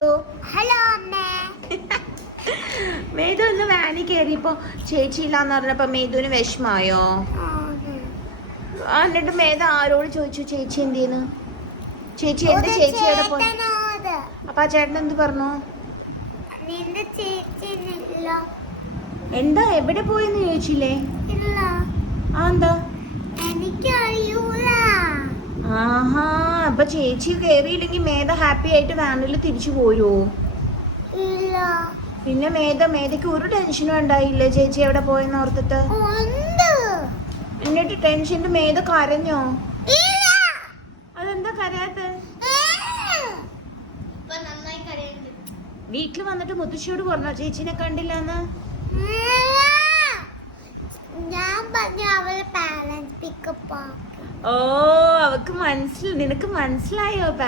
Hello അമ്മേ. മേതു ഒന്ന് വാനി കയറിയപ്പോ ചേച്ചിയില്ലാന്ന് പറഞ്ഞപ്പോ മേതുവിന് വിഷമായോ? എന്നിട്ട് മേധ ആരോട് ചോദിച്ചു ചേച്ചി എന്തിന്ന്? ചേച്ചി എന്റെ ചേച്ചിയുടെ പോയി. അപ്പൊ ആ ചേട്ടൻ എന്ത് പറഞ്ഞു? എന്താ എവിടെ പോയെന്ന് ചോദിച്ചില്ലേ? എന്താ ആഹാ, അപ്പൊ ചേച്ചി കേറിയില്ലെങ്കിൽ മേധ ഹാപ്പി ആയിട്ട് വാനിൽ തിരിച്ചു പോരുവോ? പിന്നെ മേധയ്ക്ക് ഒരു ടെൻഷനും ഉണ്ടായില്ലേ ചേച്ചി എവിടെ പോയെന്ന് ഓർത്തിട്ട്? എന്നിട്ട് ടെൻഷന്റെ മേധ കരഞ്ഞോ? അതെന്താ കരയാത്ത? വീട്ടിൽ വന്നിട്ട് മുത്തശ്ശിയോട് പറഞ്ഞോ ചേച്ചിനെ കണ്ടില്ലാന്ന്? ഓ, അവക്ക് നിനക്ക് മനസ്സിലായോ?